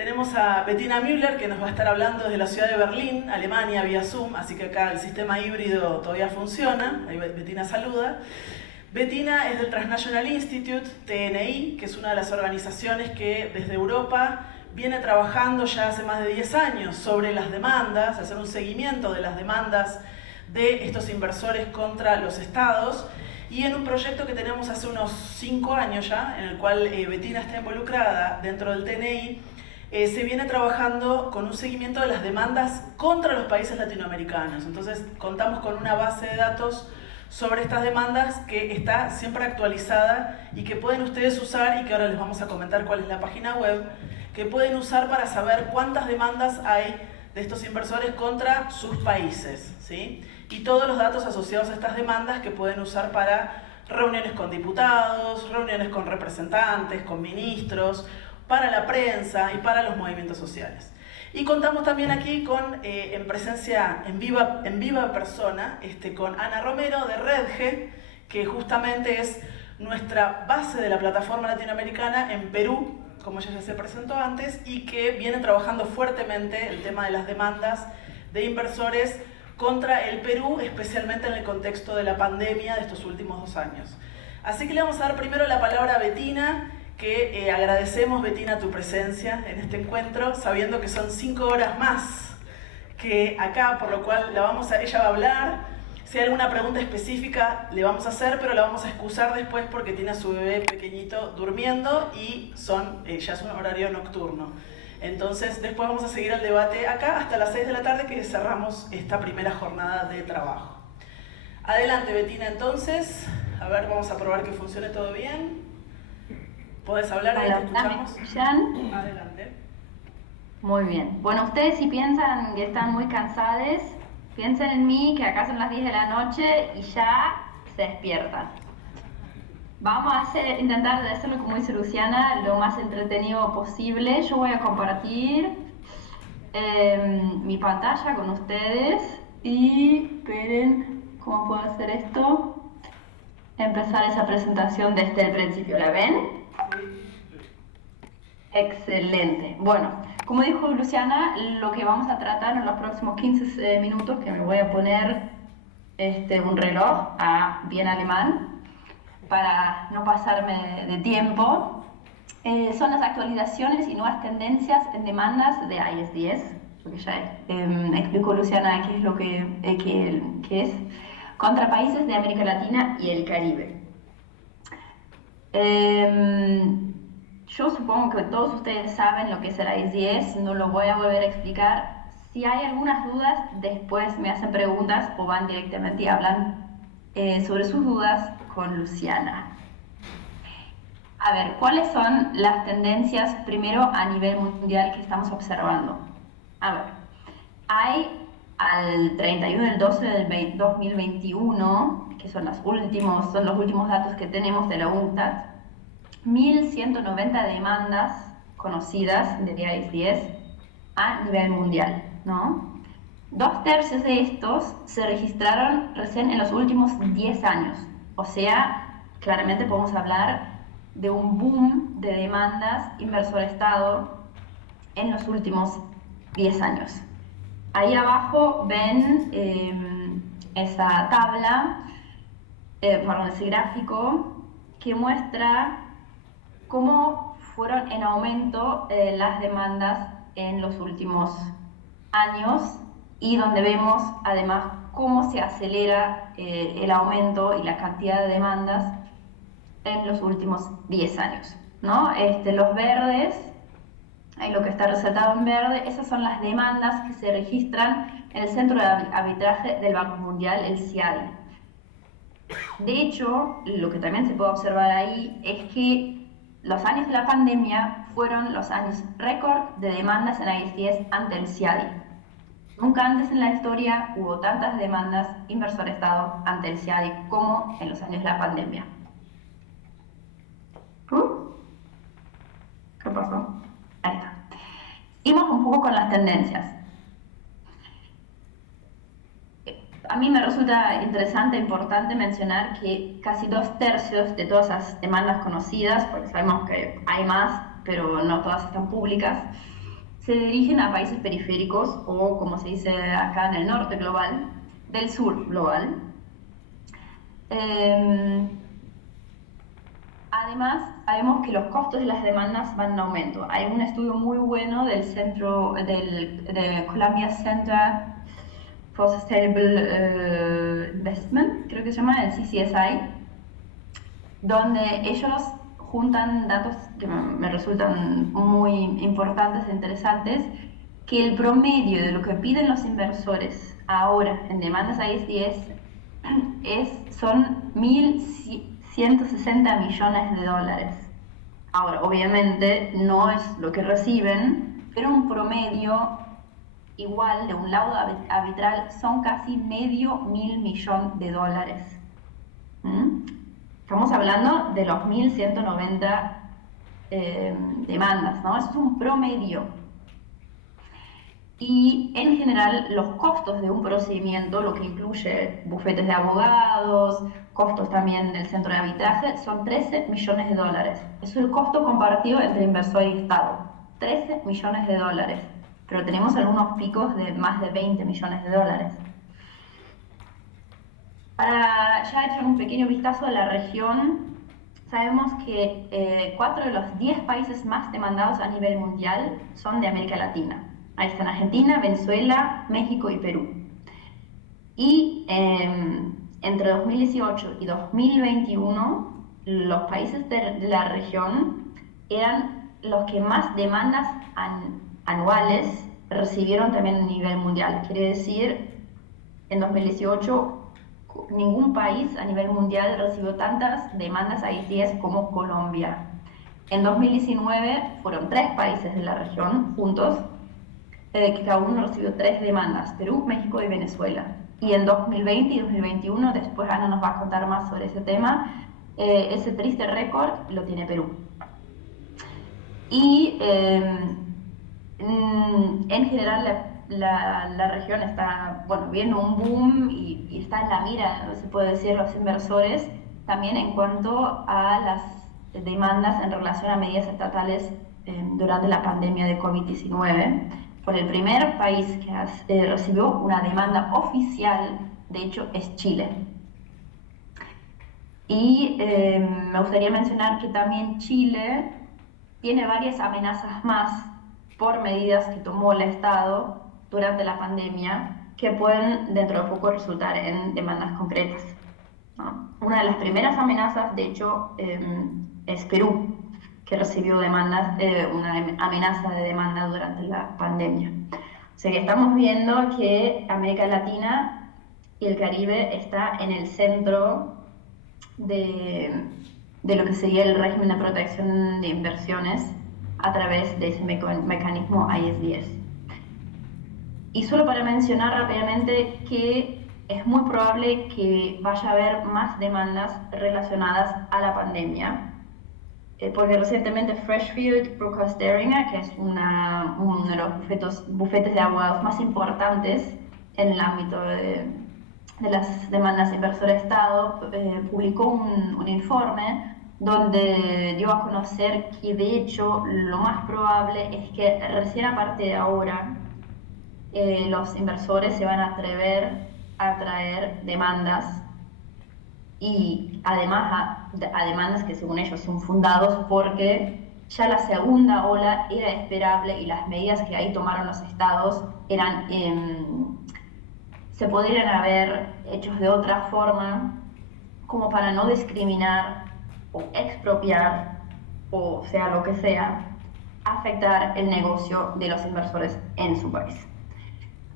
Tenemos a Bettina Müller, que nos va a estar hablando desde la ciudad de Berlín, Alemania, vía Zoom, así que acá el sistema híbrido todavía funciona. Ahí Bettina saluda. Bettina es del Transnational Institute, TNI, que es una de las organizaciones que desde Europa viene trabajando ya hace más de 10 años sobre las demandas, hacer un seguimiento de las demandas de estos inversores contra los estados, y en un proyecto que tenemos hace unos 5 años ya, en el cual Bettina está involucrada dentro del TNI, se viene trabajando con un seguimiento de las demandas contra los países latinoamericanos. Entonces contamos con una base de datos sobre estas demandas que está siempre actualizada y que pueden ustedes usar, y que ahora les vamos a comentar cuál es la página web, que pueden usar para saber cuántas demandas hay de estos inversores contra sus países, ¿sí? Y todos los datos asociados a estas demandas que pueden usar para reuniones con diputados, reuniones con representantes, con ministros, para la prensa y para los movimientos sociales. Y contamos también aquí con, en presencia en viva persona, con Ana Romero de Redge, que justamente es nuestra base de la plataforma latinoamericana en Perú, como ella ya se presentó antes, y que viene trabajando fuertemente el tema de las demandas de inversores contra el Perú, especialmente en el contexto de la pandemia de estos últimos 2 años. Así que le vamos a dar primero la palabra a Bettina, que agradecemos, Bettina, tu presencia en este encuentro, sabiendo que son 5 horas más que acá, por lo cual ella va a hablar. Si hay alguna pregunta específica le vamos a hacer, pero la vamos a excusar después porque tiene a su bebé pequeñito durmiendo y ya es un horario nocturno. Entonces después vamos a seguir el debate acá hasta las 6 de la tarde, que cerramos esta primera jornada de trabajo. Adelante, Bettina, entonces. A ver, vamos a probar que funcione todo bien. ¿Podés hablar? Ahí te escuchamos. ¿Me escuchan? Adelante. Muy bien. Bueno, ustedes si piensan que están muy cansados, piensen en mí, que acá son las 10 de la noche y ya se despiertan. Vamos a intentar de hacerlo, como dice Luciana, lo más entretenido posible. Yo voy a compartir mi pantalla con ustedes y esperen, ¿cómo puedo hacer esto? Empezar esa presentación desde el principio, ¿la ven? Excelente. Bueno, como dijo Luciana, lo que vamos a tratar en los próximos 15 minutos, que me voy a poner un reloj bien alemán para no pasarme de tiempo, son las actualizaciones y nuevas tendencias en demandas de IS-10, porque ya explicó Luciana qué es lo que es, contra países de América Latina y el Caribe. Yo supongo que todos ustedes saben lo que es el IS-10, no lo voy a volver a explicar. Si hay algunas dudas, después me hacen preguntas o van directamente y hablan sobre sus dudas con Luciana. A ver, ¿cuáles son las tendencias primero a nivel mundial que estamos observando? A ver, hay al 31 del 12 del 2021, que son los últimos datos que tenemos de la UNCTAD, 1.190 demandas conocidas de IS-10 a nivel mundial, ¿no? 2/3 de estos se registraron recién en los últimos 10 años. O sea, claramente podemos hablar de un boom de demandas inversor-estado en los últimos 10 años. Ahí abajo ven esa tabla, ese gráfico que muestra cómo fueron en aumento las demandas en los últimos años, y donde vemos además cómo se acelera el aumento y la cantidad de demandas en los últimos 10 años, ¿no? Los verdes, ahí lo que está resaltado en verde, esas son las demandas que se registran en el Centro de Arbitraje del Banco Mundial, el CIADI. De hecho, lo que también se puede observar ahí es que los años de la pandemia fueron los años récord de demandas en IS-10 ante el CIADI. Nunca antes en la historia hubo tantas demandas inversor-estado ante el CIADI como en los años de la pandemia. ¿Qué pasó? Ahí está. Seguimos un poco con las tendencias. A mí me resulta interesante e importante mencionar que casi 2/3 de todas las demandas conocidas, porque sabemos que hay más, pero no todas están públicas, se dirigen a países periféricos o, como se dice acá, en el norte global, del sur global. Además, sabemos que los costos de las demandas van en aumento. Hay un estudio muy bueno de Columbia Center for Sustainable Investment, creo que se llama el CCSI, donde ellos juntan datos que me resultan muy importantes e interesantes, que el promedio de lo que piden los inversores ahora en demandas a ISDS son 1.160 millones de dólares. Ahora, obviamente no es lo que reciben, pero un promedio igual de un laudo arbitral son casi $500 millones de dólares. Estamos hablando de los 1.190 demandas, ¿no? Eso es un promedio. Y en general los costos de un procedimiento, lo que incluye bufetes de abogados, costos también del centro de arbitraje, son 13 millones de dólares. Eso es el costo compartido entre inversor y Estado, 13 millones de dólares. Pero tenemos algunos picos de más de 20 millones de dólares. Para ya echar un pequeño vistazo a la región, sabemos que 4 de los 10 países más demandados a nivel mundial son de América Latina. Ahí están Argentina, Venezuela, México y Perú. Y entre 2018 y 2021, los países de la región eran los que más demandas anuales recibieron también a nivel mundial. Quiere decir, en 2018, ningún país a nivel mundial recibió tantas demandas a ISDS como Colombia. En 2019 fueron 3 países de la región juntos, que cada uno recibió 3 demandas, Perú, México y Venezuela. Y en 2020 y 2021, después Ana nos va a contar más sobre ese tema, ese triste récord lo tiene Perú. Y en general la región está viendo un boom y está en la mira, se puede decir, los inversores, también en cuanto a las demandas en relación a medidas estatales durante la pandemia de COVID-19. Por el primer país que recibió una demanda oficial, de hecho, es Chile. Y me gustaría mencionar que también Chile tiene varias amenazas más por medidas que tomó el Estado durante la pandemia que pueden dentro de poco resultar en demandas concretas, ¿no? Una de las primeras amenazas, de hecho, es Perú, que recibió una amenaza de demanda durante la pandemia. O sea que estamos viendo que América Latina y el Caribe está en el centro de lo que sería el régimen de protección de inversiones a través de ese mecanismo ISDS. Y solo para mencionar rápidamente que es muy probable que vaya a haber más demandas relacionadas a la pandemia, porque recientemente Freshfield Bruckhaus Deringer, que es uno de los bufetes de abogados más importantes en el ámbito de las demandas inversor-Estado, publicó un informe donde dio a conocer que de hecho lo más probable es que recién a partir de ahora los inversores se van a atrever a traer demandas, y además a demandas que según ellos son fundados porque ya la segunda ola era esperable y las medidas que ahí tomaron los estados se podrían haber hecho de otra forma, como para no discriminar o expropiar, o sea lo que sea, afectar el negocio de los inversores en su país.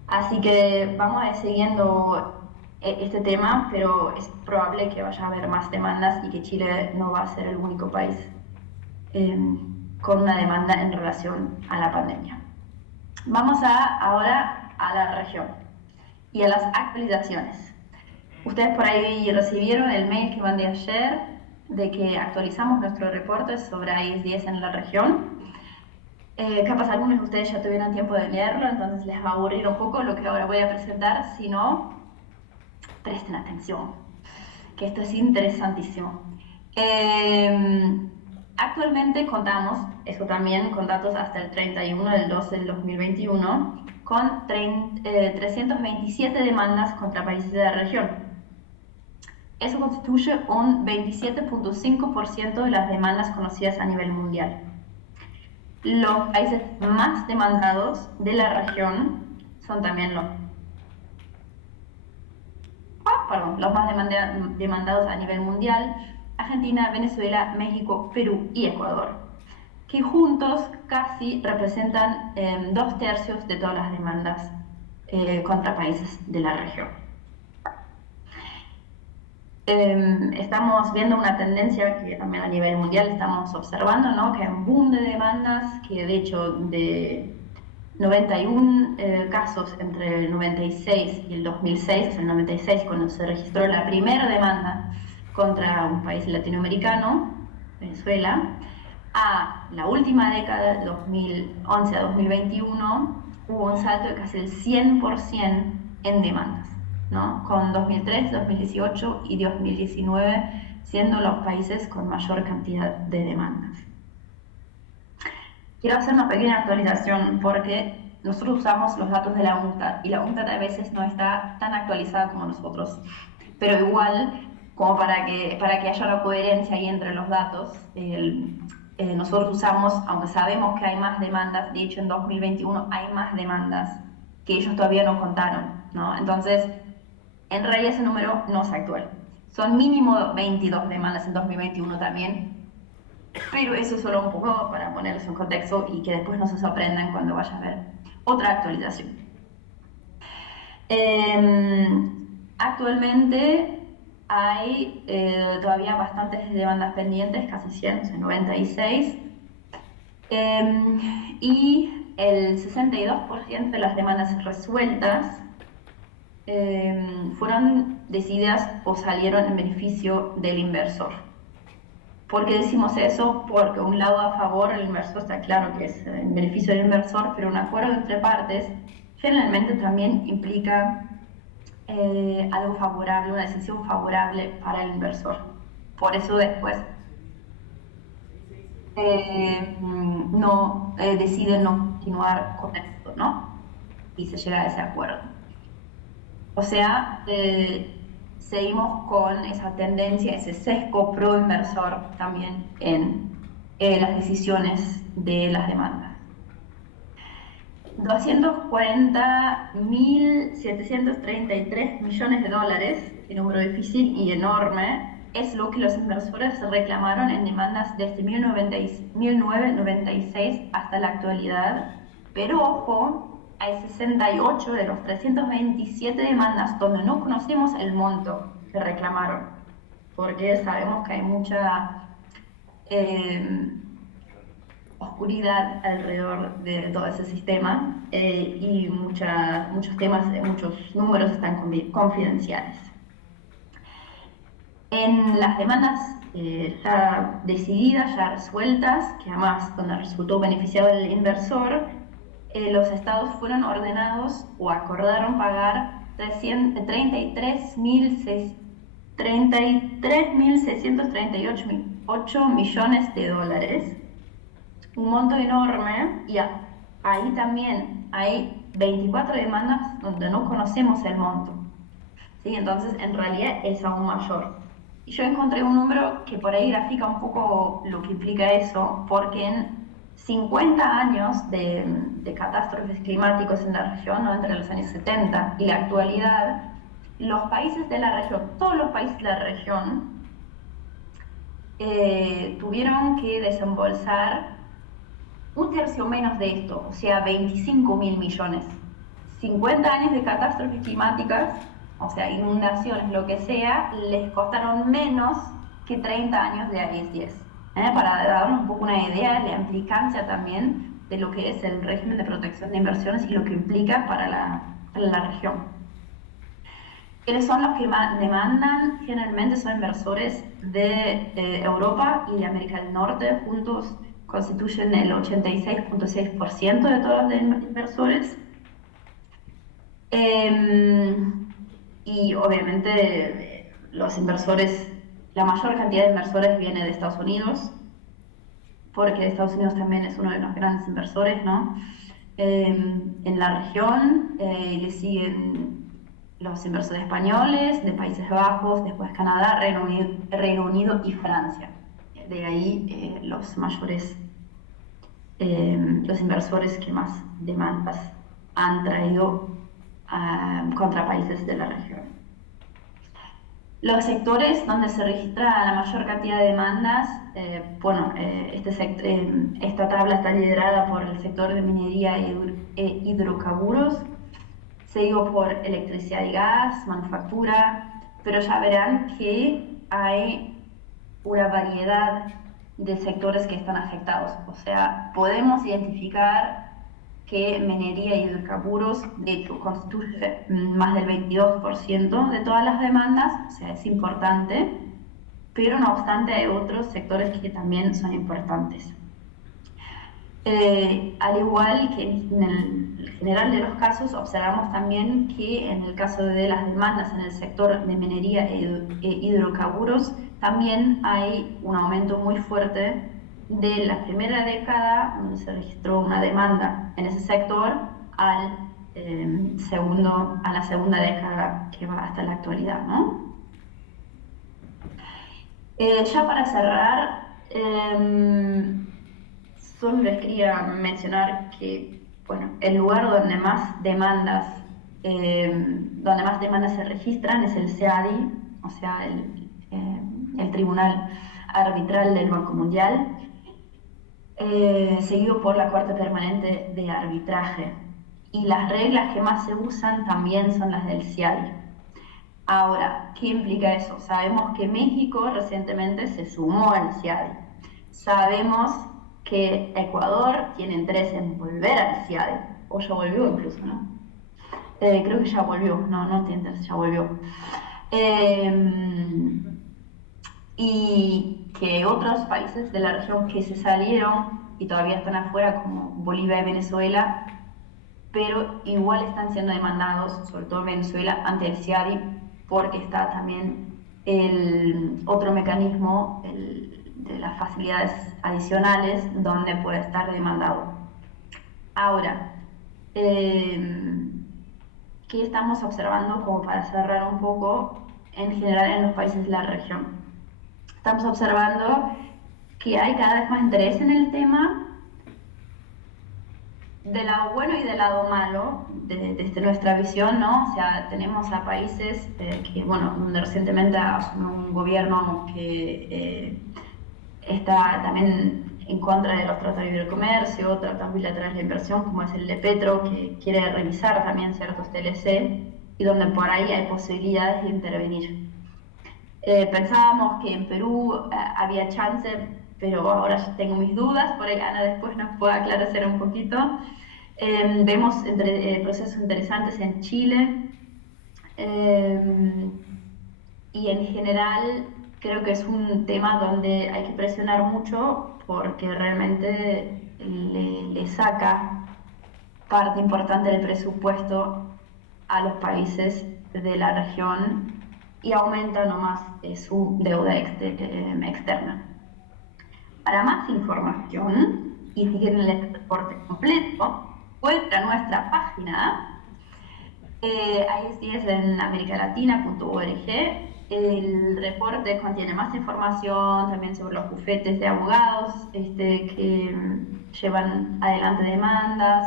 Así que vamos a ir siguiendo este tema, pero es probable que vaya a haber más demandas y que Chile no va a ser el único país con una demanda en relación a la pandemia. Vamos ahora a la región y a las actualizaciones. Ustedes por ahí recibieron el mail que mandé ayer de que actualizamos nuestro reporte sobre ISDS en la región. Capaz algunos de ustedes ya tuvieron tiempo de leerlo, entonces les va a aburrir un poco lo que ahora voy a presentar. Si no, presten atención, que esto es interesantísimo. Actualmente contamos, eso también, con datos hasta el 31 del 12 del 2021, con 327 demandas contra países de la región. Eso constituye un 27.5% de las demandas conocidas a nivel mundial. Los países más demandados de la región son también los más demandados a nivel mundial: Argentina, Venezuela, México, Perú y Ecuador, que juntos casi representan 2/3 de todas las demandas contra países de la región. Estamos viendo una tendencia que también a nivel mundial estamos observando, ¿no? Que hay un boom de demandas, que de hecho de 91 casos entre el 96 y el 2006, o sea, el 96 cuando se registró la primera demanda contra un país latinoamericano, Venezuela, a la última década, de 2011 a 2021, hubo un salto de casi el 100% en demandas, ¿no? Con 2003, 2018 y 2019 siendo los países con mayor cantidad de demandas. Quiero hacer una pequeña actualización porque nosotros usamos los datos de la UNCTAD y la UNCTAD a veces no está tan actualizada como nosotros, pero igual, como para que haya una coherencia ahí entre los datos, nosotros usamos, aunque sabemos que hay más demandas, de hecho en 2021 hay más demandas que ellos todavía no contaron, ¿no? Entonces, en realidad ese número no es actual. Son mínimo 22 demandas en 2021 también, pero eso es solo un poco para ponerlos en contexto y que después no se sorprendan cuando vaya a ver otra actualización. Actualmente hay todavía bastantes demandas pendientes, casi 100, o sea, 96, y el 62% de las demandas resueltas fueron decididas o salieron en beneficio del inversor. ¿Por qué decimos eso? Porque un lado a favor del inversor está claro que es en beneficio del inversor, pero un acuerdo entre partes generalmente también implica algo favorable, una decisión favorable para el inversor. Por eso después decide no continuar con esto, ¿no? Y se llega a ese acuerdo. O sea, seguimos con esa tendencia, ese sesgo pro inversor también en las decisiones de las demandas. 240.733 millones de dólares, un número difícil y enorme, es lo que los inversores reclamaron en demandas desde 1996 hasta la actualidad. Pero ojo, hay 68 de los 327 demandas donde no conocemos el monto que reclamaron, porque sabemos que hay mucha oscuridad alrededor de todo ese sistema y muchos temas, muchos números están confidenciales. En las demandas ya decididas, ya resueltas, que además donde resultó beneficiado el inversor, los estados fueron ordenados o acordaron pagar 33.638 millones de dólares, un monto enorme, y ahí también hay 24 demandas donde no conocemos el monto, ¿sí? Entonces en realidad es aún mayor. Y yo encontré un número que por ahí grafica un poco lo que implica eso, porque en 50 años de catástrofes climáticas en la región, ¿no? Entre los años 70 y la actualidad, los países de la región, todos los países de la región, tuvieron que desembolsar un tercio menos de esto, o sea, 25.000 millones. 50 años de catástrofes climáticas, o sea, inundaciones, lo que sea, les costaron menos que 30 años de AIS-10. Para darnos un poco una idea de la implicancia también de lo que es el régimen de protección de inversiones y lo que implica para la región. ¿Quiénes son los que demandan? Generalmente son inversores de Europa y de América del Norte, juntos constituyen el 86.6% de todos los inversores. Y obviamente los inversores, la mayor cantidad de inversores viene de Estados Unidos, porque Estados Unidos también es uno de los grandes inversores, ¿no? En la región le siguen los inversores españoles, de Países Bajos, después Canadá, Reino Unido y Francia. De ahí los mayores, los inversores que más demandas han traído contra países de la región. Los sectores donde se registra la mayor cantidad de demandas, esta tabla está liderada por el sector de minería e hidrocarburos, seguido por electricidad y gas, manufactura, pero ya verán que hay una variedad de sectores que están afectados. O sea, podemos identificar que minería y hidrocarburos, de hecho, constituye más del 22% de todas las demandas, o sea, es importante, pero no obstante hay otros sectores que también son importantes. Al igual que en el general de los casos, observamos también que en el caso de las demandas en el sector de minería e hidrocarburos, también hay un aumento muy fuerte de la primera década, donde se registró una demanda en ese sector, a la segunda década que va hasta la actualidad, ¿no? Ya para cerrar, solo les quería mencionar que, bueno, el lugar donde más demandas se registran es el CEADI, o sea, el Tribunal Arbitral del Banco Mundial, seguido por la Corte Permanente de Arbitraje. Y las reglas que más se usan también son las del CIADI. Ahora, ¿qué implica eso? Sabemos que México recientemente se sumó al CIADI. Sabemos que Ecuador tiene interés en volver al CIADI, o ya volvió incluso, ¿no? Creo que ya volvió, no tiene interés, ya volvió. Y que otros países de la región que se salieron y todavía están afuera, como Bolivia y Venezuela, pero igual están siendo demandados, sobre todo Venezuela, ante el CIADI, porque está también el otro mecanismo, de las facilidades adicionales, donde puede estar demandado. Ahora, ¿qué estamos observando como para cerrar un poco en general en los países de la región? Estamos observando que hay cada vez más interés en el tema, del lado bueno y del lado malo, desde nuestra visión, ¿no? O sea, tenemos a países donde recientemente asumió un gobierno que está también en contra de los tratados de libre comercio, tratados bilaterales de inversión, como es el de Petro, que quiere revisar también ciertos TLC, y donde por ahí hay posibilidades de intervenir. Pensábamos que en Perú había chance, pero ahora ya tengo mis dudas, por ahí Ana después nos puede aclarar un poquito. Vemos procesos interesantes en Chile, y en general creo que es un tema donde hay que presionar mucho, porque realmente le saca parte importante del presupuesto a los países de la región y aumenta nomás su deuda externa. Para más información, y si quieren el reporte completo, encuentra nuestra página, ISDS en americalatina.org. El reporte contiene más información también sobre los bufetes de abogados que llevan adelante demandas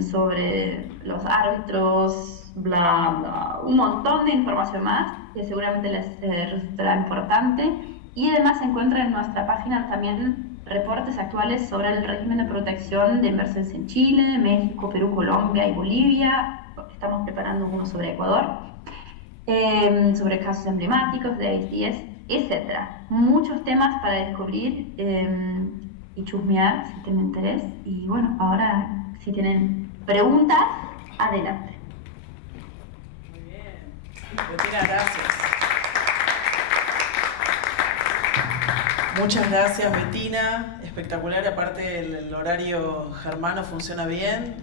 sobre los árbitros, bla, bla, un montón de información más que seguramente les resultará importante. Y además se encuentra en nuestra página también reportes actuales sobre el régimen de protección de inversiones en Chile, México, Perú, Colombia y Bolivia. Estamos preparando uno sobre Ecuador, sobre casos emblemáticos de ISDS, etc. Muchos temas para descubrir y chusmear si tienen interés. Y bueno, ahora si tienen preguntas, adelante. Muy bien. Bettina, gracias. Muchas gracias, Bettina. Espectacular. Aparte, el horario germano funciona bien.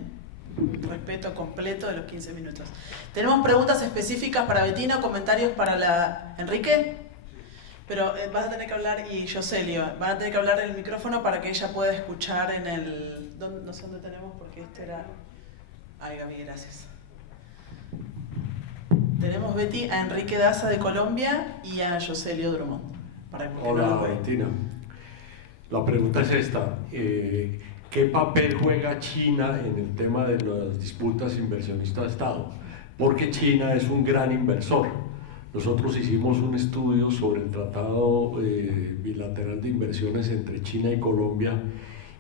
Respeto completo de los 15 minutos. ¿Tenemos preguntas específicas para Bettina o comentarios para Enrique? Pero vas a tener que hablar, y Yoselio, van a tener que hablar en el micrófono para que ella pueda escuchar en el... No sé dónde tenemos porque este era... Ay, Gaby, gracias. Tenemos, Betty, a Enrique Daza de Colombia y a Yoselio Drummond. Hola, Bettina. La pregunta es esta. ¿Qué papel juega China en el tema de las disputas inversionista-Estado? Porque China es un gran inversor. Nosotros hicimos un estudio sobre el tratado bilateral de inversiones entre China y Colombia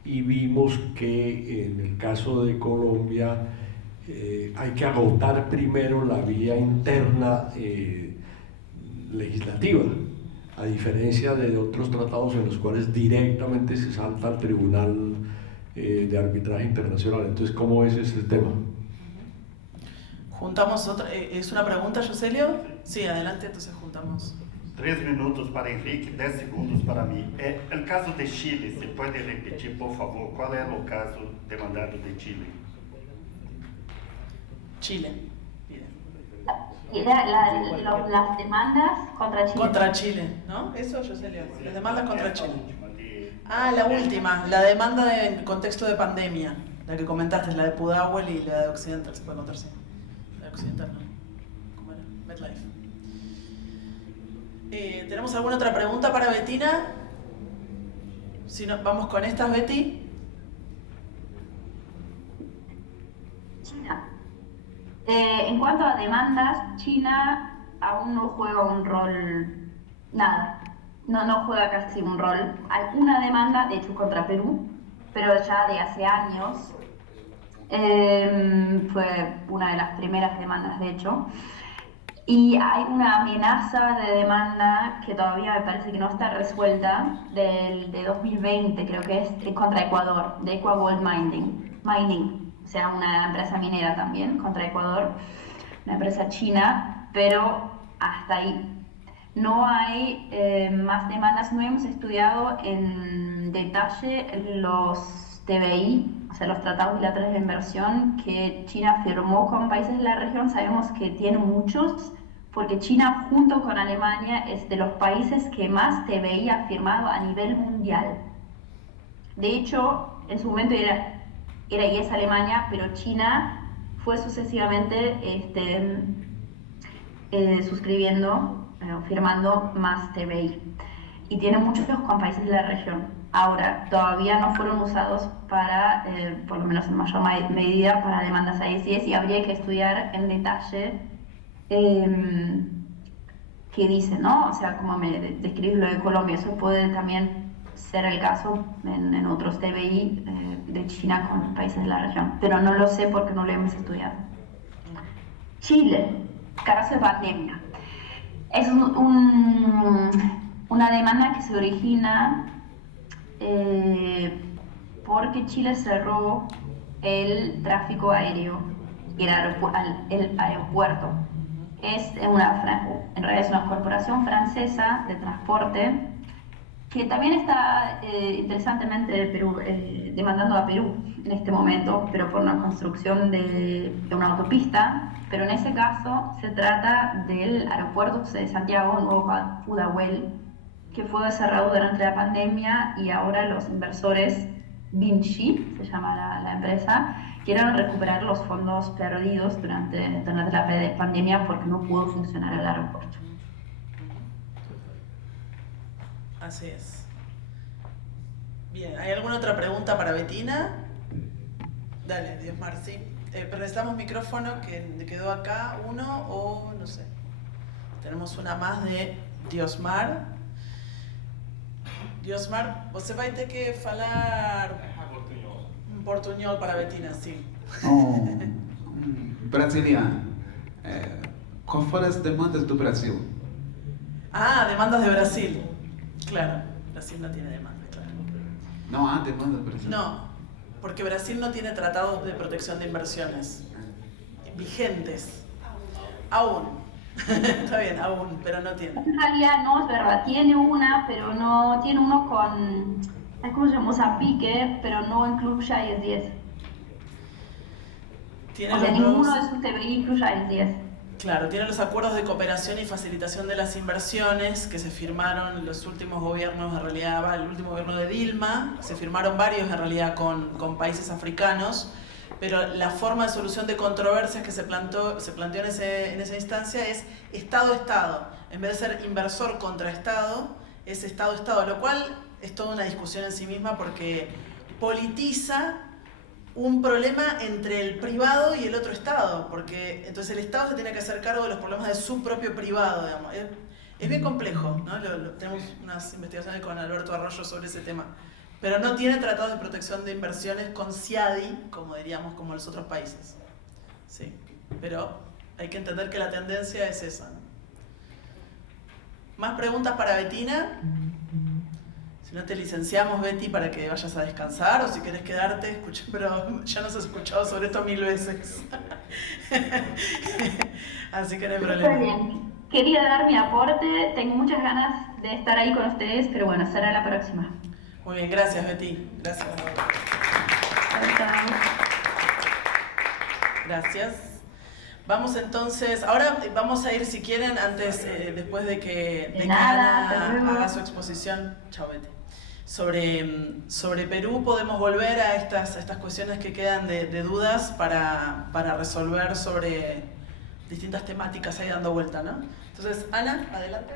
y vimos que en el caso de Colombia hay que agotar primero la vía interna legislativa, a diferencia de otros tratados en los cuales directamente se salta al Tribunal de Arbitraje Internacional. Entonces, ¿cómo ves ese tema? Juntamos otra, ¿es una pregunta, Yoselio? Sí, adelante, entonces juntamos. 3 minutos para Enrique, 10 segundos para mí. El caso de Chile, ¿se puede repetir, por favor? ¿Cuál es el caso demandado de Chile? Chile. Las demandas contra Chile. Contra Chile, ¿no? Eso, Yoselio. Las demandas contra Chile. Ah, la última, la demanda en contexto de pandemia. La que comentaste, la de Pudahuel y la de Occidental, se puede contar, sí. La de Occidental, ¿no? ¿Cómo era? MetLife. ¿Tenemos alguna otra pregunta para Bettina? Si no, vamos con estas, Betty. China. En cuanto a demandas, China aún no juega un rol, nada, no juega casi un rol. Hay una demanda, de hecho, contra Perú, pero ya de hace años. Fue una de las primeras demandas, de hecho. Y hay una amenaza de demanda que todavía me parece que no está resuelta, de 2020, creo que es, contra Ecuador, de Equagold Mining, o sea, una empresa minera también, contra Ecuador, una empresa china, pero hasta ahí. No hay más demandas, no hemos estudiado en detalle los TBI, o sea, los tratados bilaterales de inversión que China firmó con países de la región. Sabemos que tiene muchos, porque China junto con Alemania es de los países que más TBI ha firmado a nivel mundial. De hecho, en su momento era y es Alemania, pero China fue sucesivamente suscribiendo, firmando más TBI. Y tiene muchos con países de la región. Ahora, todavía no fueron usados para, por lo menos en mayor medida, para demandas a ICS, y habría que estudiar en detalle qué dice, ¿no? O sea, como me describes lo de Colombia, eso puede también ser el caso en otros TBI de China con países de la región, pero no lo sé porque no lo hemos estudiado. Chile, caso de pandemia. Es una demanda que se origina porque Chile cerró el tráfico aéreo y el aeropuerto. En realidad es una corporación francesa de transporte que también está interesantemente demandando a Perú en este momento, pero por una construcción de una autopista. Pero en ese caso se trata del aeropuerto de Santiago, Nuevo Pudahuel, que fue cerrado durante la pandemia, y ahora los inversores, Vinci, se llama la empresa, quieren recuperar los fondos perdidos durante la pandemia porque no pudo funcionar el aeropuerto. Así es. Bien, ¿hay alguna otra pregunta para Bettina? Dale, Diosmar, sí. Pero necesitamos micrófono que quedó acá, uno o no sé. Tenemos una más de Diosmar. Diosmar, você vai ter que falar portunhol para Bettina, sim. Brasiliano. ¿Cuáles fueron las demandas do Brasil? Ah, demandas de Brasil. Claro, Brasil no tiene demandas, claro. No hay demandas de Brasil. No, porque Brasil no tiene tratados de protección de inversiones vigentes. Aún. Está bien, aún, pero no tiene. En realidad no es verdad, tiene una, pero no tiene uno con, ¿cómo se llama? Mozambique, pero no incluye a IS-10. Tiene O sea, los ninguno nuevos... de sus TBI incluye a IS-10. Claro, tiene los acuerdos de cooperación y facilitación de las inversiones que se firmaron en los últimos gobiernos, en realidad, el último gobierno de Dilma, se firmaron varios en realidad con países africanos, pero la forma de solución de controversias que se planteó en esa instancia es Estado-Estado. En vez de ser inversor contra Estado, es Estado-Estado, lo cual es toda una discusión en sí misma porque politiza un problema entre el privado y el otro Estado, porque entonces el Estado se tiene que hacer cargo de los problemas de su propio privado, digamos. Es bien complejo, ¿no? Tenemos unas investigaciones con Alberto Arroyo sobre ese tema, pero no tiene tratados de protección de inversiones con CIADI, como diríamos, como los otros países. Sí, pero hay que entender que la tendencia es esa, ¿no? ¿Más preguntas para Bettina? Si no te licenciamos, Betty, para que vayas a descansar, o si querés quedarte, escucha, pero ya nos has escuchado sobre esto 1000 veces. Así que no hay problema. Muy bien. Quería dar mi aporte, tengo muchas ganas de estar ahí con ustedes, pero bueno, será la próxima. Muy bien, gracias, Betty. Gracias. Chao. Gracias. Vamos entonces, ahora vamos a ir, si quieren, antes, después de que Ana haga su exposición, chao Betty, sobre Perú, podemos volver a estas cuestiones que quedan de dudas para resolver sobre distintas temáticas ahí dando vuelta, ¿no? Entonces, Ana, adelante.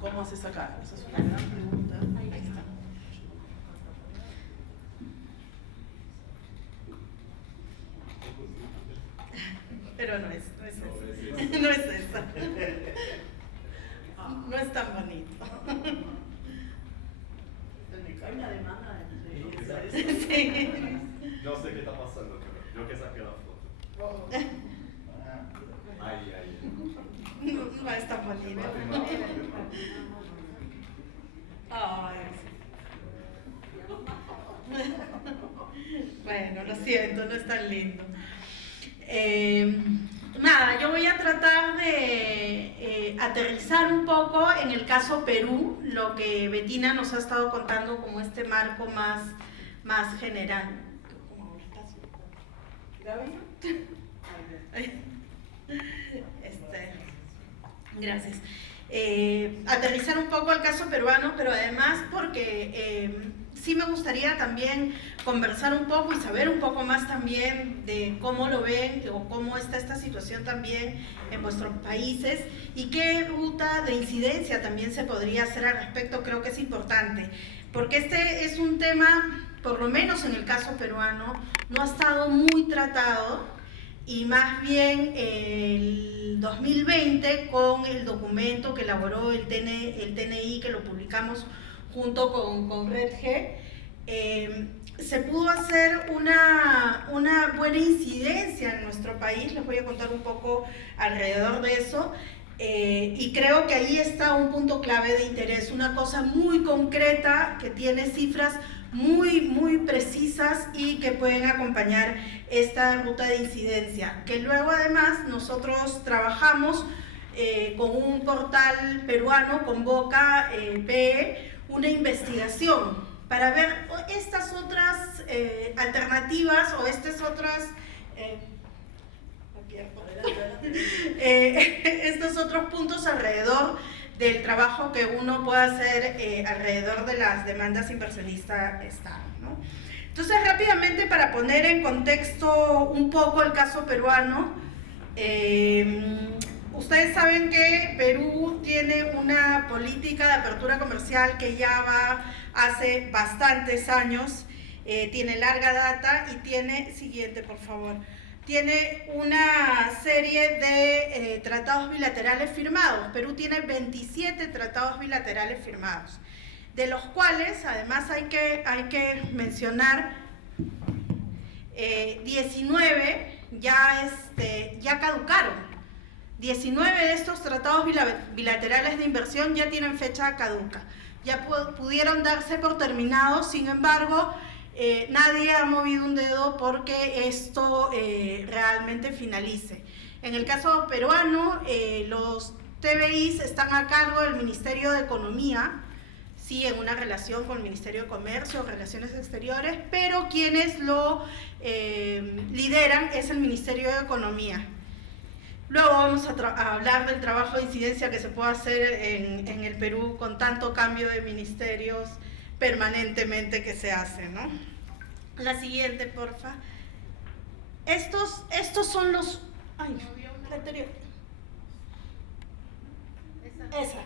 ¿Cómo haces acá? Esa es una gran pregunta. Ahí está. Pero no es esa. No es esa. No es tan bonito. Hay una demanda de... Sí. No sé qué está pasando, pero yo que saqué la foto. Ahí. No es tan bonito. Ay. Bueno, lo siento, no es tan lindo. Nada, yo voy a tratar de aterrizar un poco en el caso Perú, lo que Bettina nos ha estado contando como este marco más general. Gracias. Aterrizar un poco el caso peruano, pero además porque sí me gustaría también conversar un poco y saber un poco más también de cómo lo ven o cómo está esta situación también en vuestros países y qué ruta de incidencia también se podría hacer al respecto. Creo que es importante, porque este es un tema, por lo menos en el caso peruano, no ha estado muy tratado. Y más bien el 2020, con el documento que elaboró el TNI, que lo publicamos junto con Red G, se pudo hacer una buena incidencia en nuestro país. Les voy a contar un poco alrededor de eso. Y creo que ahí está un punto clave de interés, una cosa muy concreta que tiene cifras muy precisas y que pueden acompañar esta ruta de incidencia, que luego además nosotros trabajamos con un portal peruano, Convoca PE, una investigación para ver estas otras alternativas o estas otras estos otros puntos alrededor del trabajo que uno puede hacer alrededor de las demandas inversionistas Estado, ¿no? Entonces, rápidamente, para poner en contexto un poco el caso peruano, ustedes saben que Perú tiene una política de apertura comercial que ya va hace bastantes años, tiene larga data y tiene, siguiente por favor, tiene una serie de tratados bilaterales firmados. Perú tiene 27 tratados bilaterales firmados, de los cuales además hay que mencionar 19 ya caducaron. 19 de estos tratados bilaterales de inversión ya tienen fecha caduca, ya pudieron darse por terminados. Sin embargo, nadie ha movido un dedo porque esto realmente finalice. En el caso peruano, los TBIs están a cargo del Ministerio de Economía, sí, en una relación con el Ministerio de Comercio, Relaciones Exteriores, pero quienes lo lideran es el Ministerio de Economía. Luego vamos a hablar del trabajo de incidencia que se puede hacer en el Perú con tanto cambio de ministerios permanentemente que se hace, ¿no? La siguiente, porfa. Estos son los... Ay, la anterior. Esa.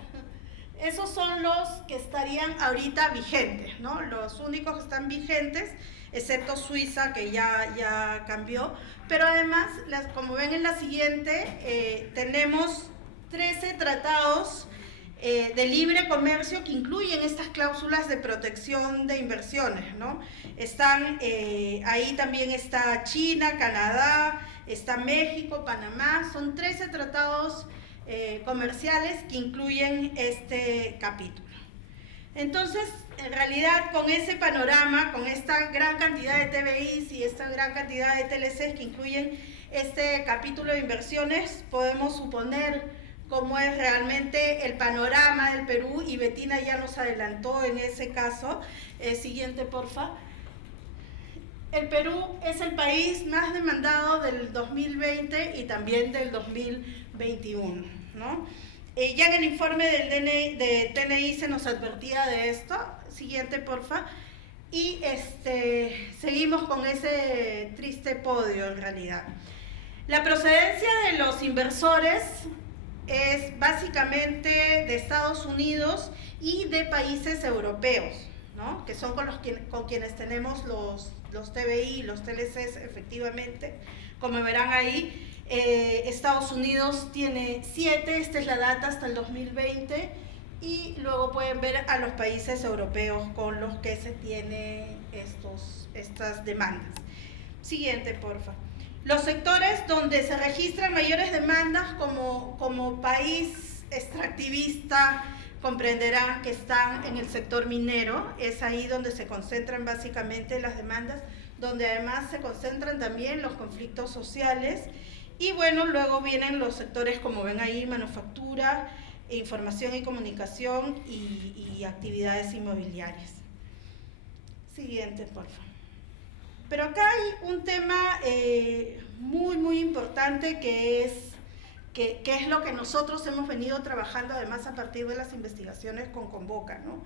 Esos son los que estarían ahorita vigentes, ¿no? Los únicos que están vigentes, excepto Suiza, que ya cambió. Pero además, como ven en la siguiente, tenemos 13 tratados de libre comercio que incluyen estas cláusulas de protección de inversiones, ¿no? Están, ahí también está China, Canadá, está México, Panamá. Son 13 tratados comerciales que incluyen este capítulo. Entonces, en realidad, con ese panorama, con esta gran cantidad de TBIs y esta gran cantidad de TLCs que incluyen este capítulo de inversiones, podemos suponer cómo es realmente el panorama del Perú, y Bettina ya nos adelantó en ese caso. Siguiente, porfa. El Perú es el país más demandado del 2020 y también del 2021, ¿no? Ya en el informe del TNI se nos advertía de esto. Siguiente, porfa. Y seguimos con ese triste podio en realidad. La procedencia de los inversores es básicamente de Estados Unidos y de países europeos, ¿no? Que son con quienes tenemos los TBI y los TLCs efectivamente. Como verán ahí, Estados Unidos tiene 7, esta es la data hasta el 2020, y luego pueden ver a los países europeos con los que se tienen estas demandas. Siguiente, porfa. Los sectores donde se registran mayores demandas como país extractivista, comprenderán que están en el sector minero. Es ahí donde se concentran básicamente las demandas, donde además se concentran también los conflictos sociales. Y bueno, luego vienen los sectores, como ven ahí, manufactura, información y comunicación y actividades inmobiliarias. Siguiente, por favor. Pero acá hay un tema muy importante que es lo que nosotros hemos venido trabajando además a partir de las investigaciones con Convoca, ¿no?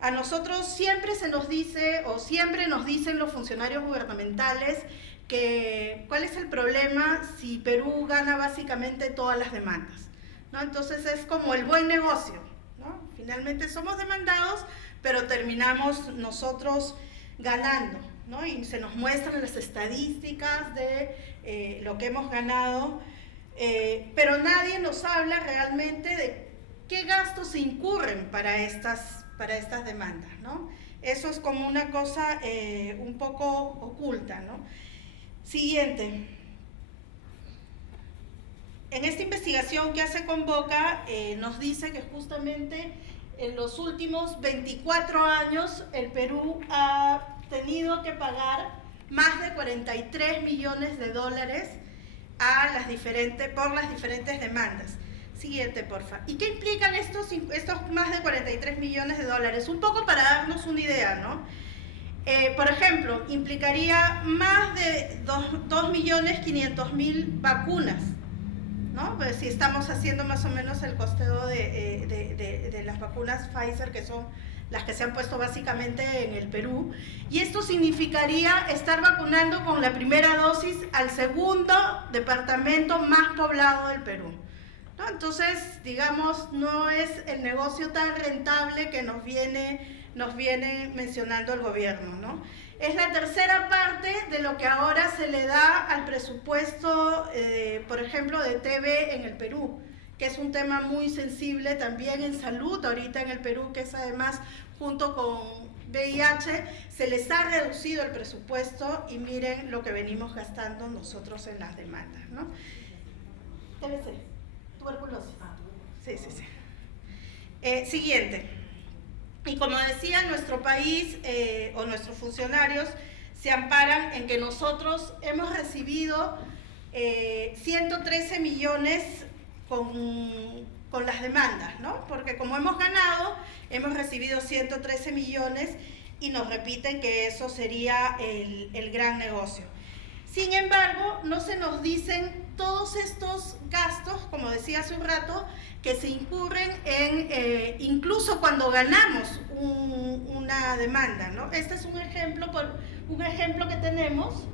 A nosotros siempre se nos dice, o siempre nos dicen los funcionarios gubernamentales, que cuál es el problema si Perú gana básicamente todas las demandas, ¿no? Entonces es como el buen negocio, ¿no? Finalmente somos demandados, pero terminamos nosotros ganando, ¿no? Y se nos muestran las estadísticas de lo que hemos ganado, pero nadie nos habla realmente de qué gastos se incurren para estas demandas, ¿no? Eso es como una cosa un poco oculta, ¿no? Siguiente. En esta investigación que hace Convoca nos dice que justamente en los últimos 24 años el Perú ha tenido que pagar más de 43 millones de dólares por las diferentes demandas. Siguiente, porfa. ¿Y qué implican estos más de 43 millones de dólares? Un poco para darnos una idea, ¿no? Por ejemplo, implicaría más de 2.500.000 vacunas, ¿no? Pues si estamos haciendo más o menos el costeo de las vacunas Pfizer, que son las que se han puesto básicamente en el Perú, y esto significaría estar vacunando con la primera dosis al segundo departamento más poblado del Perú, ¿no? Entonces, digamos, no es el negocio tan rentable que nos viene mencionando el gobierno, ¿no? Es la tercera parte de lo que ahora se le da al presupuesto, por ejemplo, de TV en el Perú, que es un tema muy sensible también en salud ahorita en el Perú, que es además junto con VIH, se les ha reducido el presupuesto y miren lo que venimos gastando nosotros en las demandas, ¿no? TBC, tuberculosis. Sí. Siguiente. Y como decía, nuestro país o nuestros funcionarios se amparan en que nosotros hemos recibido 113 millones con las demandas, ¿no? Porque como hemos ganado, hemos recibido 113 millones y nos repiten que eso sería el gran negocio. Sin embargo, no se nos dicen todos estos gastos, como decía hace un rato, que se incurren en, incluso cuando ganamos una demanda, ¿no? Este es un ejemplo que tenemos,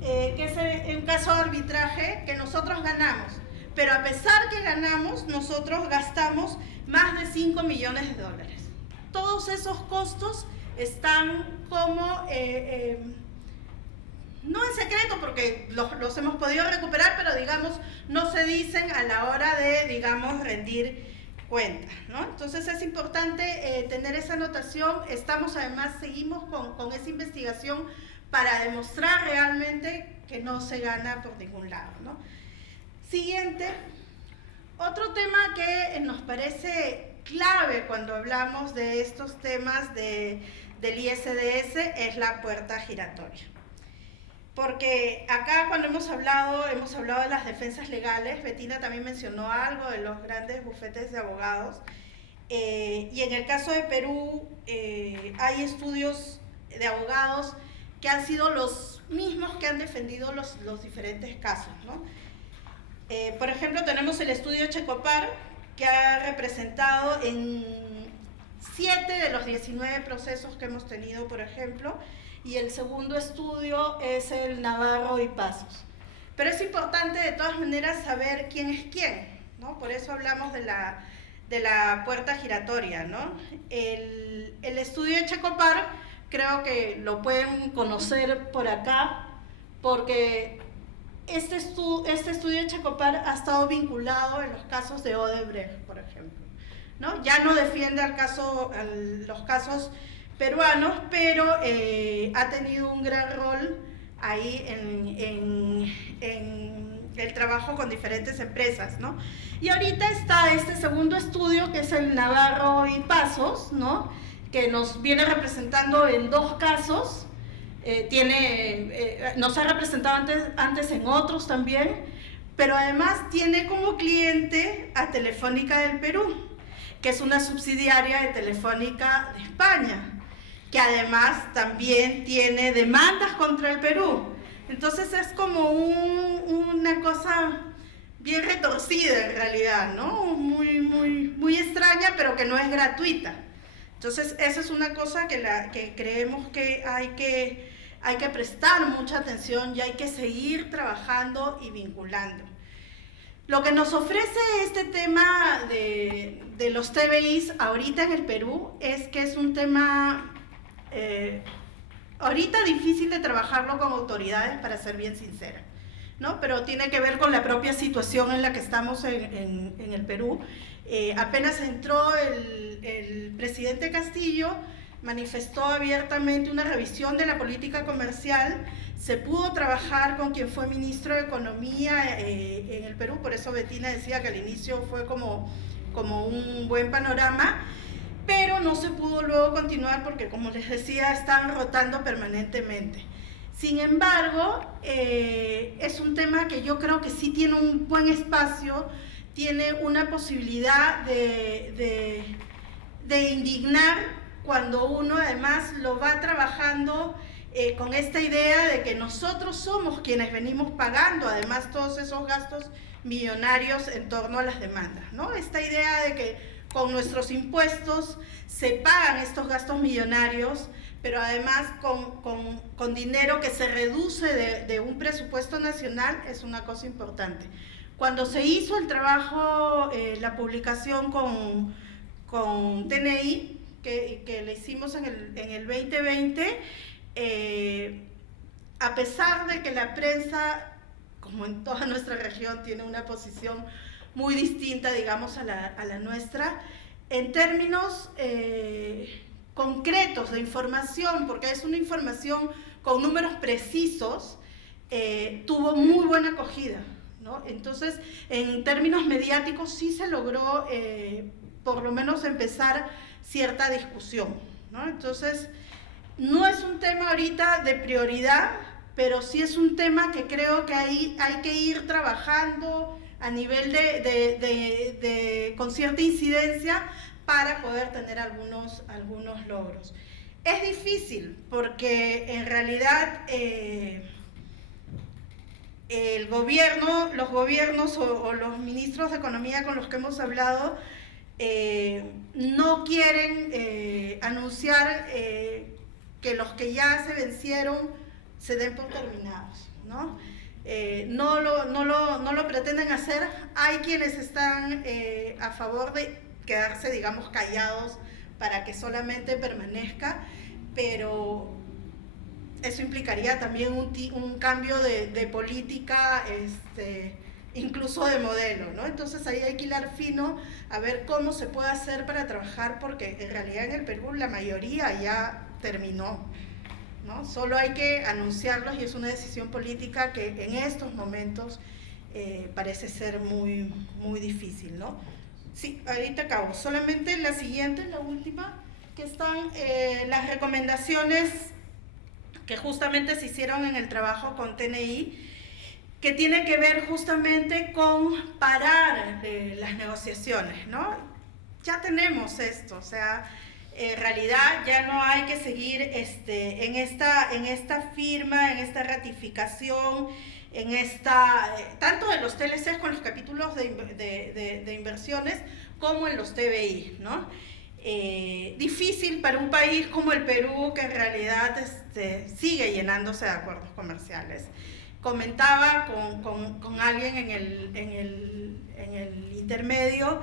que es un caso de arbitraje que nosotros ganamos, pero a pesar que ganamos, nosotros gastamos más de 5 millones de dólares. Todos esos costos están como, no en secreto porque los hemos podido recuperar, pero digamos, no se dicen a la hora de, digamos, rendir cuentas, ¿no? Entonces es importante tener esa anotación. Seguimos con esa investigación para demostrar realmente que no se gana por ningún lado, ¿no? Siguiente, otro tema que nos parece clave cuando hablamos de estos temas del ISDS es la puerta giratoria. Porque acá cuando hemos hablado de las defensas legales, Bettina también mencionó algo de los grandes bufetes de abogados, y en el caso de Perú hay estudios de abogados que han sido los mismos que han defendido los diferentes casos, ¿no? Por ejemplo, tenemos el estudio Checopar, que ha representado en 7 de los 19 procesos que hemos tenido, por ejemplo, y el segundo estudio es el Navarro y Pasos. Pero es importante de todas maneras saber quién es quién, ¿no? Por eso hablamos de la puerta giratoria, ¿no? El estudio de Checopar creo que lo pueden conocer por acá, porque este estudio de Checopar ha estado vinculado en los casos de Odebrecht, por ejemplo, ¿no? Ya no defiende los casos peruanos, pero ha tenido un gran rol ahí en el trabajo con diferentes empresas, ¿no? Y ahorita está este segundo estudio, que es el Navarro y Pasos, ¿no? Que nos viene representando en 2 casos. Nos ha representado antes en otros también, pero además tiene como cliente a Telefónica del Perú, que es una subsidiaria de Telefónica de España, que además también tiene demandas contra el Perú. Entonces es como una cosa bien retorcida en realidad, ¿no? Muy extraña, pero que no es gratuita. Entonces esa es una cosa que creemos que hay que prestar mucha atención y hay que seguir trabajando y vinculando. Lo que nos ofrece este tema de los TBIs ahorita en el Perú es que es un tema ahorita difícil de trabajarlo con autoridades, para ser bien sincera, ¿no? Pero tiene que ver con la propia situación en la que estamos en el Perú. Apenas entró el presidente Castillo, manifestó abiertamente una revisión de la política comercial. Se pudo trabajar con quien fue ministro de Economía en el Perú, por eso Bettina decía que al inicio fue como un buen panorama, pero no se pudo luego continuar porque, como les decía, están rotando permanentemente. Sin embargo, es un tema que yo creo que sí tiene un buen espacio, tiene una posibilidad de indignar cuando uno además lo va trabajando con esta idea de que nosotros somos quienes venimos pagando además todos esos gastos millonarios en torno a las demandas, ¿no? Esta idea de que con nuestros impuestos se pagan estos gastos millonarios, pero además con dinero que se reduce de un presupuesto nacional, es una cosa importante. Cuando se hizo el trabajo, la publicación con TNI, que le hicimos en el 2020, a pesar de que la prensa, como en toda nuestra región, tiene una posición muy distinta, digamos, a la nuestra, en términos concretos de información, porque es una información con números precisos, tuvo muy buena acogida, ¿no? Entonces, en términos mediáticos sí se logró por lo menos empezar cierta discusión, ¿no? Entonces, no es un tema ahorita de prioridad, pero sí es un tema que creo que hay que ir trabajando a nivel con cierta incidencia para poder tener algunos logros. Es difícil porque en realidad los gobiernos o los ministros de Economía con los que hemos hablado no quieren anunciar que los que ya se vencieron se den por terminados, ¿no? No lo pretenden hacer. Hay quienes están a favor de quedarse, digamos, callados para que solamente permanezca, pero eso implicaría también un cambio de política, incluso de modelo, ¿no? Entonces ahí hay que hilar fino a ver cómo se puede hacer para trabajar, porque en realidad en el Perú la mayoría ya terminó, ¿no? Solo hay que anunciarlos y es una decisión política que en estos momentos parece ser muy, muy difícil, ¿no? Sí, ahorita acabo. Solamente la siguiente, la última, que están las recomendaciones que justamente se hicieron en el trabajo con TNI, que tiene que ver justamente con parar las negociaciones, ¿no? Ya tenemos esto, o sea, en realidad ya no hay que seguir en esta firma, en esta ratificación, tanto en los TLCs con los capítulos de inversiones como en los TBI, ¿no? Difícil para un país como el Perú, que en realidad sigue llenándose de acuerdos comerciales. Comentaba con alguien en el intermedio,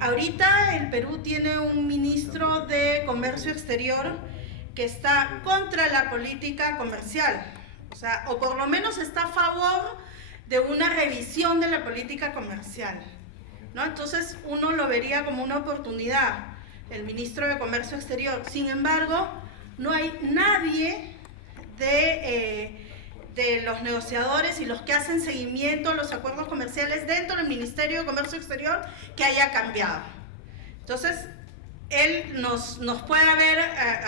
ahorita el Perú tiene un ministro de Comercio Exterior que está contra la política comercial, o sea, o por lo menos está a favor de una revisión de la política comercial, ¿no? Entonces uno lo vería como una oportunidad, el ministro de Comercio Exterior. Sin embargo, no hay nadie de los negociadores y los que hacen seguimiento a los acuerdos comerciales dentro del Ministerio de Comercio Exterior que haya cambiado. Entonces, él nos puede haber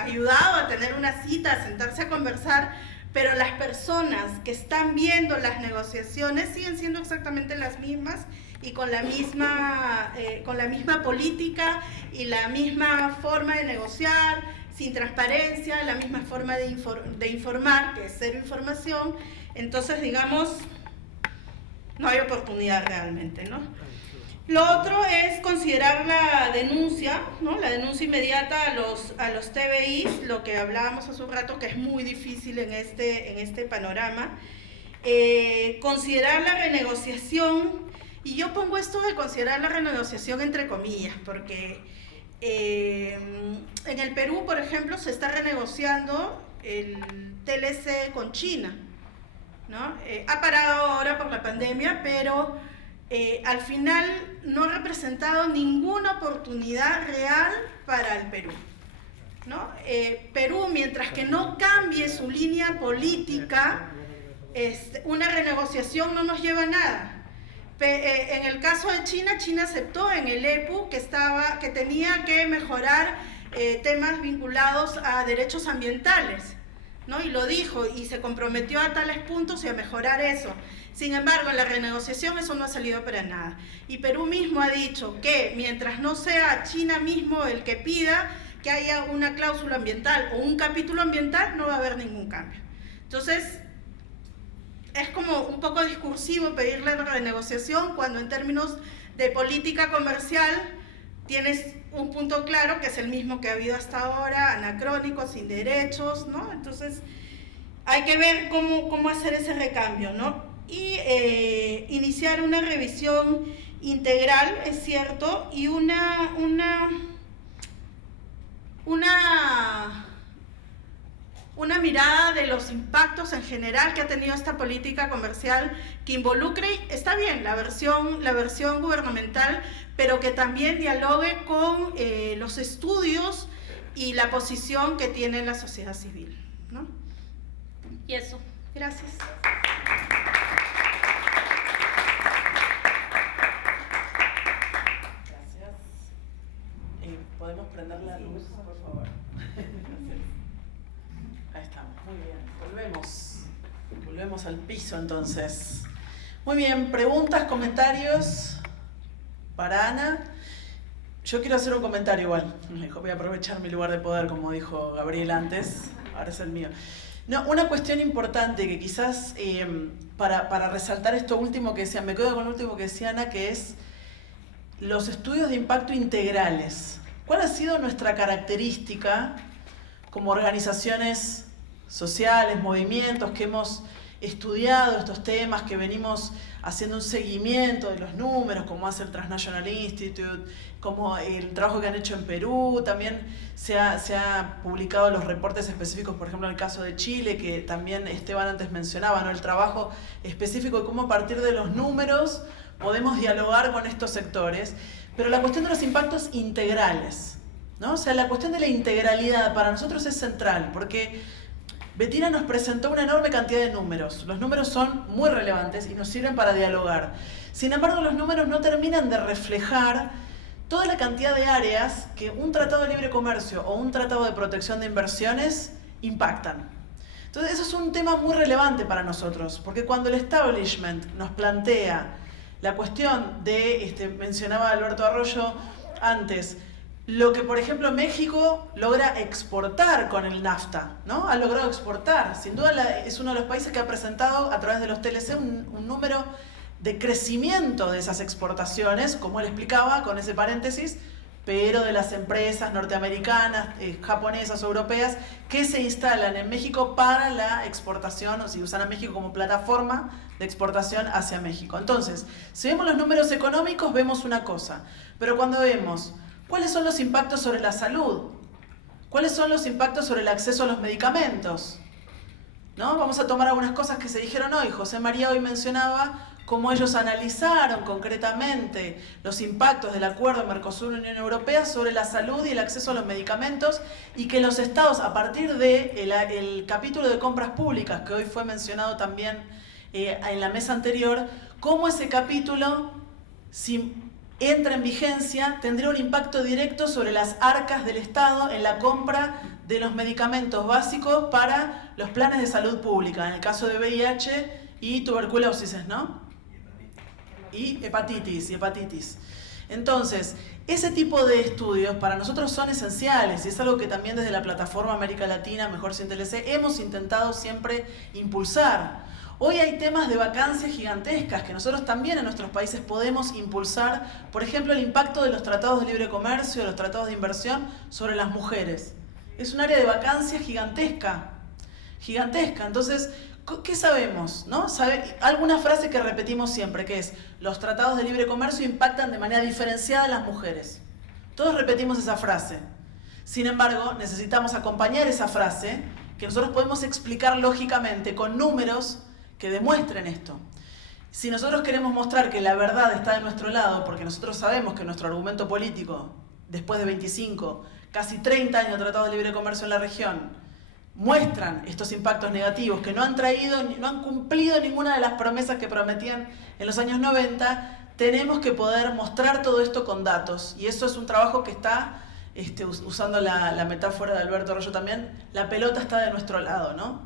ayudado a tener una cita, a sentarse a conversar, pero las personas que están viendo las negociaciones siguen siendo exactamente las mismas y con la misma política y la misma forma de negociar, sin transparencia, la misma forma de informar, que es cero información. Entonces, digamos, no hay oportunidad realmente, ¿no? Lo otro es considerar la denuncia, ¿no? La denuncia inmediata a los TBI, lo que hablábamos hace un rato, que es muy difícil en este panorama. Considerar la renegociación, y yo pongo esto de considerar la renegociación entre comillas, porque en el Perú, por ejemplo, se está renegociando el TLC con China, ¿no? Ha parado ahora por la pandemia, pero al final no ha representado ninguna oportunidad real para el Perú, ¿no? Perú, mientras que no cambie su línea política, una renegociación no nos lleva a nada. En el caso de China, China aceptó en el EPU que tenía que mejorar temas vinculados a derechos ambientales, ¿no? Y lo dijo y se comprometió a tales puntos y a mejorar eso. Sin embargo, en la renegociación eso no ha salido para nada. Y Perú mismo ha dicho que mientras no sea China mismo el que pida que haya una cláusula ambiental o un capítulo ambiental, no va a haber ningún cambio. Entonces, es como un poco discursivo pedirle renegociación cuando en términos de política comercial tienes un punto claro que es el mismo que ha habido hasta ahora, anacrónico, sin derechos, ¿no? Entonces hay que ver cómo hacer ese recambio, ¿no? Y iniciar una revisión integral, es cierto, y una mirada de los impactos en general que ha tenido esta política comercial, que involucre, está bien, la versión gubernamental, pero que también dialogue con los estudios y la posición que tiene la sociedad civil, ¿no? Y eso, gracias. Gracias. ¿Podemos prender la luz, por favor? Ahí estamos, muy bien. Volvemos al piso entonces. Muy bien, preguntas, comentarios para Ana. Yo quiero hacer un comentario igual. Voy a aprovechar mi lugar de poder, como dijo Gabriel antes. Ahora es el mío. No, una cuestión importante que quizás para resaltar esto último que decía, me quedo con lo último que decía Ana, que es los estudios de impacto integrales. ¿Cuál ha sido nuestra característica como organizaciones sociales, movimientos que hemos estudiado estos temas, que venimos haciendo un seguimiento de los números, como hace el Transnational Institute, como el trabajo que han hecho en Perú? También se ha publicado los reportes específicos, por ejemplo en el caso de Chile, que también Esteban antes mencionaba, ¿no? El trabajo específico de cómo a partir de los números podemos dialogar con estos sectores, pero la cuestión de los impactos integrales, ¿no? O sea, la cuestión de la integralidad para nosotros es central, porque Bettina nos presentó una enorme cantidad de números. Los números son muy relevantes y nos sirven para dialogar. Sin embargo, los números no terminan de reflejar toda la cantidad de áreas que un tratado de libre comercio o un tratado de protección de inversiones impactan. Entonces, eso es un tema muy relevante para nosotros, porque cuando el establishment nos plantea la cuestión de, mencionaba Alberto Arroyo antes, lo que, por ejemplo, México logra exportar con el NAFTA, ¿no? Ha logrado exportar. Sin duda es uno de los países que ha presentado a través de los TLC un número de crecimiento de esas exportaciones, como él explicaba con ese paréntesis, pero de las empresas norteamericanas, japonesas o europeas que se instalan en México para la exportación, o si usan a México como plataforma de exportación hacia México. Entonces, si vemos los números económicos, vemos una cosa, pero cuando vemos ¿cuáles son los impactos sobre la salud? ¿Cuáles son los impactos sobre el acceso a los medicamentos? ¿No? Vamos a tomar algunas cosas que se dijeron hoy. José María hoy mencionaba cómo ellos analizaron concretamente los impactos del acuerdo Mercosur-Unión Europea sobre la salud y el acceso a los medicamentos, y que los estados, a partir del capítulo de compras públicas, que hoy fue mencionado también en la mesa anterior, cómo ese capítulo, si entra en vigencia, tendría un impacto directo sobre las arcas del Estado en la compra de los medicamentos básicos para los planes de salud pública, en el caso de VIH y tuberculosis, ¿no? Y hepatitis. Entonces, ese tipo de estudios para nosotros son esenciales, y es algo que también desde la plataforma América Latina, Mejor Sin TLC, hemos intentado siempre impulsar. Hoy hay temas de vacancias gigantescas que nosotros también en nuestros países podemos impulsar. Por ejemplo, el impacto de los tratados de libre comercio, de los tratados de inversión sobre las mujeres. Es un área de vacancia gigantesca. Entonces, ¿qué sabemos? ¿No? Alguna frase que repetimos siempre, que es: los tratados de libre comercio impactan de manera diferenciada a las mujeres. Todos repetimos esa frase. Sin embargo, necesitamos acompañar esa frase, que nosotros podemos explicar lógicamente con números que demuestren esto. Si nosotros queremos mostrar que la verdad está de nuestro lado, porque nosotros sabemos que nuestro argumento político, después de 25, casi 30 años de tratado de libre comercio en la región, muestran estos impactos negativos que no han cumplido ninguna de las promesas que prometían en los años 90, tenemos que poder mostrar todo esto con datos. Y eso es un trabajo que está, usando la metáfora de Alberto Arroyo también, la pelota está de nuestro lado, ¿no?